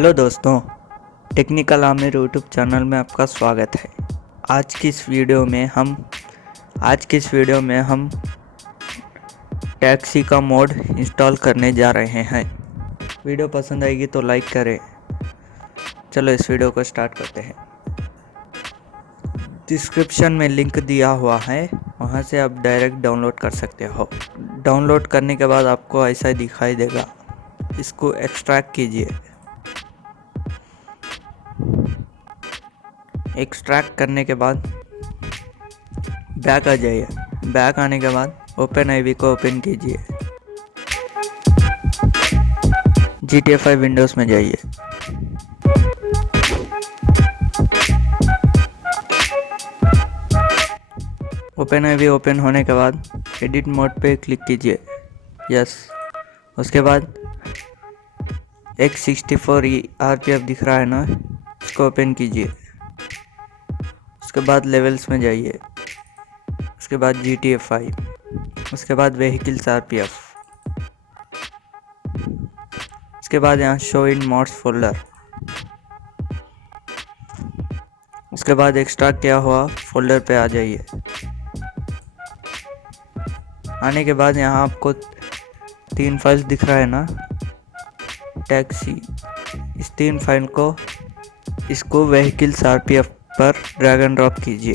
Hello दोस्तों, technical Aamir YouTube channel में आपका स्वागत है। आज की इस वीडियो में हम टैक्सी का मोड इंस्टॉल करने जा रहे हैं। वीडियो पसंद आएगी तो लाइक करें। चलो इस वीडियो को स्टार्ट करते हैं। डिस्क्रिप्शन में लिंक दिया हुआ है, वहां से आप डायरेक्ट डाउनलोड कर सकते हो। डाउनलोड करने के बाद आपको ऐसा दिखाई देगा। इसको एक्सट्रैक्ट कीजिए। एक्सट्रैक्ट करने के बाद बैक आ जाइए। बैक आने के बाद ओपन आईवी को ओपन कीजिए। GTA 5 विंडोज़ में जाइए। ओपन आईवी ओपन होने के बाद एडिट मोड पे क्लिक कीजिए। यस। उसके बाद एक 64 RPF दिख रहा है ना, इसको ओपन कीजिए। उसके बाद लेवल्स में जाइए। उसके बाद GTA 5, उसके बाद व्हीकल्स RPF, उसके बाद यहाँ शो इन मोड्स फोल्डर, उसके बाद एक्सट्रैक्ट किया हुआ फोल्डर पे आ जाइए। आने के बाद यहाँ आपको 3 फाइल्स दिख रहा है ना, टैक्सी। इस 3 फाइल को इसको व्हीकल्स RPF पर ड्रैग एंड ड्रॉप कीजिए।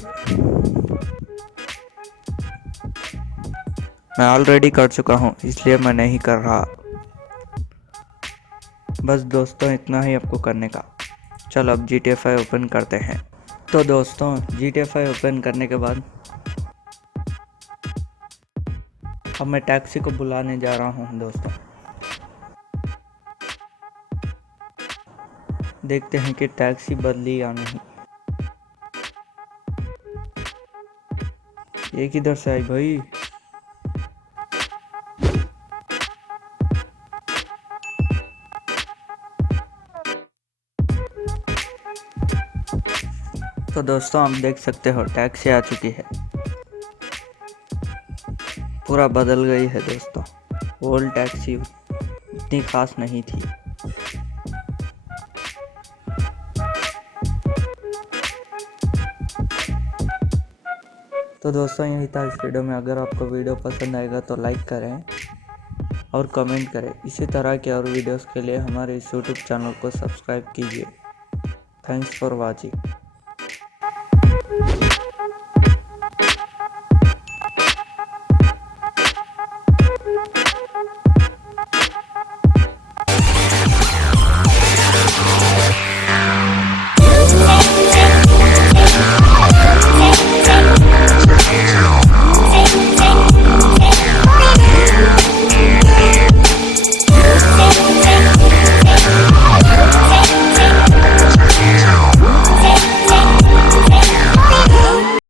मैं ऑलरेडी कर चुका हूँ, इसलिए मैं नहीं कर रहा। बस दोस्तों, इतना ही आपको करने का। चलो अब GTA 5 ओपन करते हैं। तो दोस्तों, GTA 5 ओपन करने के बाद अब मैं टैक्सी को बुलाने जा रहा हूँ। दोस्तों, देखते हैं कि टैक्सी बदली या नहीं। ये किधर से आई भाई? तो दोस्तों, आप देख सकते हो टैक्सी आ चुकी है। पूरा बदल गई है दोस्तों। ओल्ड टैक्सी इतनी खास नहीं थी। तो दोस्तों, यही था इस वीडियो में। अगर आपको वीडियो पसंद आएगा तो लाइक करें और कमेंट करें। इसी तरह के और वीडियोस के लिए हमारे इस यूट्यूब चैनल को सब्सक्राइब कीजिए। Thanks for watching.